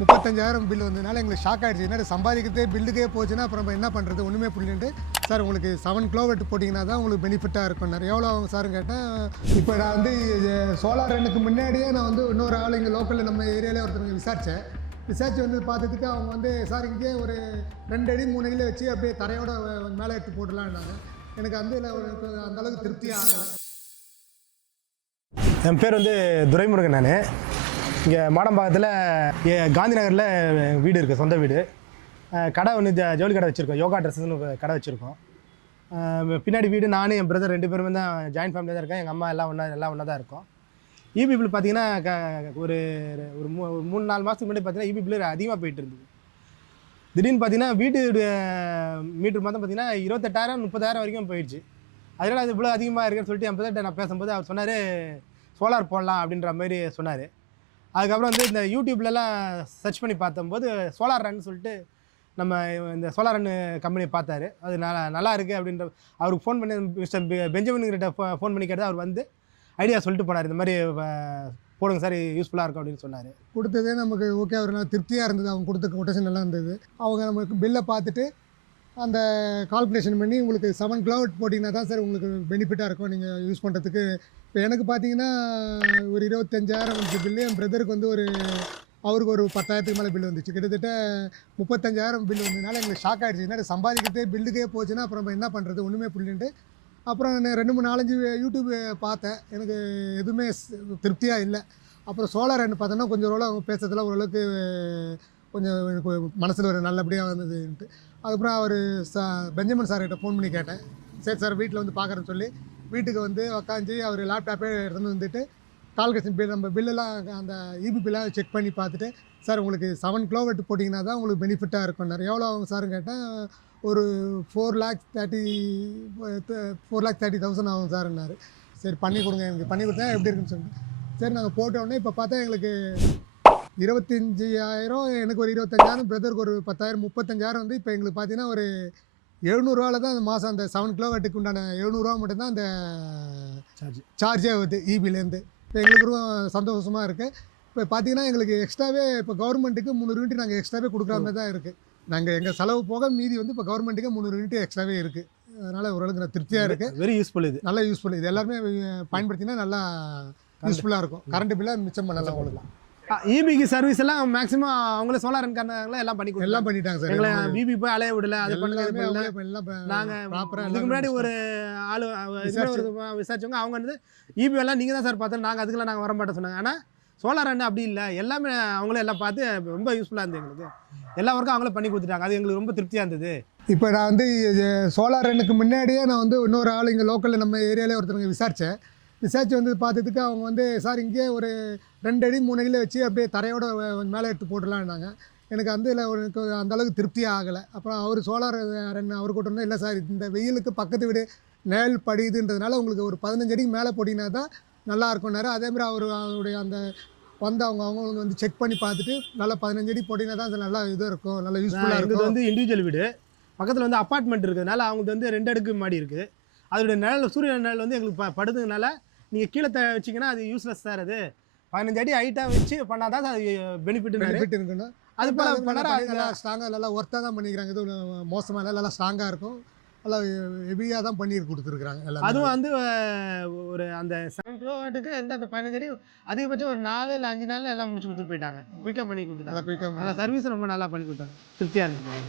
35,000 bill வந்ததுனால எங்களுக்கு shock ஆகிடுச்சு. என்ன சம்பாதிக்கிறதே பில்லுக்கே போச்சுன்னா அப்புறம் நம்ம என்ன பண்ணுறது, ஒன்றுமே புரியலன்ட்டு சார் உங்களுக்கு 7 கிலோவாட் போட்டிங்கன்னா தான் உங்களுக்கு பெனிஃபிட்டாக இருக்கும்னாரு. எவ்வளோ ஆகும் சார்னு கேட்டேன். இப்போ நான் வந்து சோலார் ரன்னுக்கு முன்னாடியே நான் வந்து இன்னொரு ஆள் இங்கே லோக்கலில் நம்ம ஏரியாவிலே ஒருத்தருக்கு விசாரிச்சு வந்து பார்த்ததுக்கு அவங்க வந்து சார் இங்கேயே ஒரு 2 அடி 3 அடியில் வச்சு அப்படியே தரையோட மேலே எடுத்து போடலான்னாங்க. எனக்கு அந்தளவுக்கு திருப்தியாக ஆகலை. என் பேர் வந்து துரைமுருகன். நான் இங்கே மாடம்பாக்கத்தில் காந்தி நகரில் வீடு இருக்குது, சொந்த வீடு. கடை ஒன்று ஜவுளி கடை வச்சுருக்கோம், யோகா ட்ரெஸ்ஸுன்னு கடை வச்சுருக்கோம். பின்னாடி வீடு நானும் என் பிரதர் 2 பேருமே தான் ஜாயின்ட் ஃபேமிலியாக தான் இருக்கேன். எங்கள் அம்மா எல்லாம் ஒன்றா தான் இருக்கோம். இபி பில் பார்த்தீங்கன்னா ஒரு 3-4 மாதத்துக்கு முன்னாடி பார்த்தீங்கன்னா இபி பில் அதிகமாக போயிட்டு இருந்தது. திடீர்னு பார்த்தீங்கன்னா வீட்டு மீட்டர் மாதம் பார்த்தீங்கன்னா 28,000-30,000 வரைக்கும் போயிடுச்சு. அதனால் அது இவ்வளோ அதிகமாக இருக்குன்னு சொல்லிட்டு என் பிரதர்கிட்ட நான் பேசும்போது அவர் சொன்னார் சோலார் போடலாம் அப்படின்ற மாதிரி சொன்னார். அதுக்கப்புறம் வந்து இந்த யூடியூப்லலாம் சர்ச் பண்ணி பார்த்தம்போது சோலார் ரன் சொல்லிட்டு நம்ம இந்த சோலார் ரன் கம்பெனியை பார்த்தாரு. அது நல்லா இருக்குது அப்படின்ற அவருக்கு ஃபோன் பண்ணி மிஸ்டர் பெஞ்சமின்கிட்ட ஃபோன் பண்ணி கேட்டால் அவர் வந்து ஐடியா சொல்லிட்டு போனார். இந்த மாதிரி போடுங்க சார், யூஸ்ஃபுல்லாக இருக்கும் அப்படின்னு சொன்னார். கொடுத்ததே நமக்கு ஓகே, அவர் நல்லா திருப்தியாக இருந்தது. அவங்க கொடுத்த கொட்டேஷன் நல்லா இருந்தது. அவங்க நமக்கு பில்லை பார்த்துட்டு அந்த கால்குலேஷன் பண்ணி உங்களுக்கு 7 கிலோவாட் போட்டிங்கன்னா தான் சார் உங்களுக்கு பெனிஃபிட்டாக இருக்கும் நீங்கள் யூஸ் பண்ணுறதுக்கு. இப்போ எனக்கு பார்த்தீங்கன்னா ஒரு 25,000 வந்துச்சு பில்லு. என் பிரதருக்கு வந்து அவருக்கு ஒரு 10,000க்கு மேலே பில் வந்துச்சு. கிட்டத்தட்ட 35,000 பில் வந்ததுனால எங்களுக்கு ஷாக் ஆகிடுச்சு. என்ன சம்பாதிக்கிறதே பில்லுக்கே போச்சுன்னா அப்புறம் நம்ம என்ன பண்ணுறது, ஒன்றுமே புரியலன்ட்டு அப்புறம் நான் 2-3-4-5 யூடியூப் பார்த்தேன். எனக்கு எதுவுமே திருப்தியாக இல்லை. அப்புறம் சோலார் ரன் பார்த்தோன்னா கொஞ்சம் அவங்க பேசுறதுல ஓரளவுக்கு கொஞ்சம் எனக்கு மனசில் ஒரு நல்லபடியாக வந்ததுன்ட்டு அதுக்கப்புறம் அவர் பெஞ்சமின் சார்கிட்ட ஃபோன் பண்ணி கேட்டேன். சரி சார் வீட்டில் வந்து பார்க்குறேன்னு சொல்லி வீட்டுக்கு வந்து உக்காந்து அவர் லேப்டாப்பே எடுத்துகிட்டு வந்துட்டு கால்குலேஷன் பில் நம்ம பில்லெல்லாம் அந்த இபி பில்லாக செக் பண்ணி பார்த்துட்டு சார் உங்களுக்கு 7 கிலோவாட் போட்டிங்கன்னா தான் உங்களுக்கு பெனிஃபிட்டாக இருக்கும்னாரு. எவ்வளோ ஆகும் சார்னு கேட்டேன். ஒரு 4,30,000 ஆகும் சார்ன்னாரு. சரி பண்ணி கொடுங்க, எனக்கு பண்ணி கொடுத்தா எப்படி இருக்குன்னு சொல்லிட்டு சரி நாங்கள் போட்டோடனே இப்போ பார்த்தா எங்களுக்கு 25,000, எனக்கு ஒரு 25,000, பிரதருக்கு ஒரு 10,000, 35,000 வந்து இப்போ எங்களுக்கு பார்த்தீங்கன்னா ஒரு 700 தான் அந்த மாதம் அந்த 7 கிலோவாட்டுக்கு உண்டான 700 மட்டும்தான் அந்த சார்ஜே வருது இபிலேருந்து. இப்போ எங்களுக்கு சந்தோஷமாக இருக்குது. இப்போ பார்த்தீங்கன்னா எங்களுக்கு எக்ஸ்ட்ராவே இப்போ கவர்மெண்ட்டுக்கு 300 யூனிட் நாங்கள் எக்ஸ்ட்ராவே கொடுக்குற மாதிரி தான் இருக்குது. நாங்கள் எங்கள் செலவு போக மீதி வந்து இப்போ கவர்மெண்ட்டுக்கு 300 யூனிட் எக்ஸ்ட்ராவே இருக்குது. அதனால் ஓரளவுக்கு நான் திருப்தியாக இருக்குது. வெரி யூஸ்ஃபுல், இது நல்லா யூஸ்ஃபுல். இது எல்லாருமே பயன்படுத்தினா நல்லா யூஸ்ஃபுல்லாக இருக்கும். கரண்ட் பில்லை மிச்சம் பண்ணலாம் உங்களுக்கு. இபிக்கு சர்வீஸ் எல்லாம் மேக்ஸிமம் அவங்களே சோலார் ரன் காரணங்களா எல்லாம் பண்ணிட்டாங்க சார். எங்களை பிபி போய் அலைய விடல, அது பண்ணல. நாங்கள் இதுக்கு முன்னாடி ஒரு ஆள் விசாரிச்சவங்க அவங்க வந்து இபி எல்லாம் நீங்கள் தான் சார் பார்த்தோம், நாங்கள் அதுக்கெல்லாம் நாங்கள் வர மாட்டோம் சொன்னாங்க. ஆனால் சோலார் ரன் அப்படி இல்லை, எல்லாமே அவங்களே எல்லாம் பார்த்து ரொம்ப யூஸ்ஃபுல்லாக இருந்தது. எங்களுக்கு எல்லா ஒர்க்கும் அவங்களே பண்ணி கொடுத்துட்டாங்க. அது எங்களுக்கு ரொம்ப திருப்தியாக இருந்தது. இப்போ நான் வந்து சோலார் ரன்னுக்கு முன்னாடியே நான் வந்து இன்னொரு ஆள் இங்கே லோக்கலில் நம்ம ஏரியாவிலே ஒருத்தருக்கு விசாரிச்சு வந்து பார்த்ததுக்கு அவங்க வந்து சார் இங்கேயே ஒரு 2 அடி 3 அடியில் வச்சு அப்படியே தரையோட மேலே எடுத்து போடலான்னாங்க. எனக்கு அந்தளவுக்கு திருப்தியாக ஆகலை. அப்புறம் அவர் சோலார் ரன் அவர் கூட்டணும் இல்லை சார் இந்த வெயிலுக்கு பக்கத்து வீடு நிழல் படியுதுன்றதுனால உங்களுக்கு ஒரு 15 அடிக்கு மேலே போட்டிங்கன்னா தான் நல்லா இருக்கும்னாரு. அதேமாதிரி அவருடைய அந்த அவங்க வந்து செக் பண்ணி பார்த்துட்டு நல்லா 15 அடி போட்டிங்கன்னா தான் அது நல்லா இது இருக்கும், நல்லா யூஸ்ஃபுல்லாக இருக்குது. வந்து இண்டிவிஜுவல் வீடு பக்கத்தில் வந்து அப்பார்ட்மெண்ட் இருக்கிறதுனால அவங்களுக்கு வந்து 2 அடுக்கு மாடி இருக்குது. அதோடைய நிழல் சூரிய நிழல் வந்து எங்களுக்கு படுதுனால நீங்கள் கீழே வச்சிங்கன்னா அது யூஸ்லெஸ் சார். அது 15 அடி ஹைட்டாக வச்சு பண்ணால் தான் அது பெனிஃபிட் இருக்குன்னா அது போல் நல்லா ஸ்ட்ராங்காக நல்லா ஒர்த்தாக தான் பண்ணிக்கிறாங்க. எதுவும் மோசமாக இல்லை, நல்லா ஸ்ட்ராங்காக இருக்கும், நல்லா ஹெவியாக தான் பண்ணி கொடுத்துருக்குறாங்க எல்லாம். அதுவும் வந்து ஒரு அந்த 7 கிலோவாட்டுக்கு அந்த 15 அடி அதிகபட்சம் ஒரு 4 இல்லை 5 நாளில் எல்லாம் முடிச்சு கொடுத்துட்டு போயிட்டாங்க. குயிக்காக பண்ணி கொடுத்துட்டாங்க. சர்வீஸ் ரொம்ப நல்லா பண்ணி கொடுத்தாங்க, திருப்தியாக இருந்துச்சு.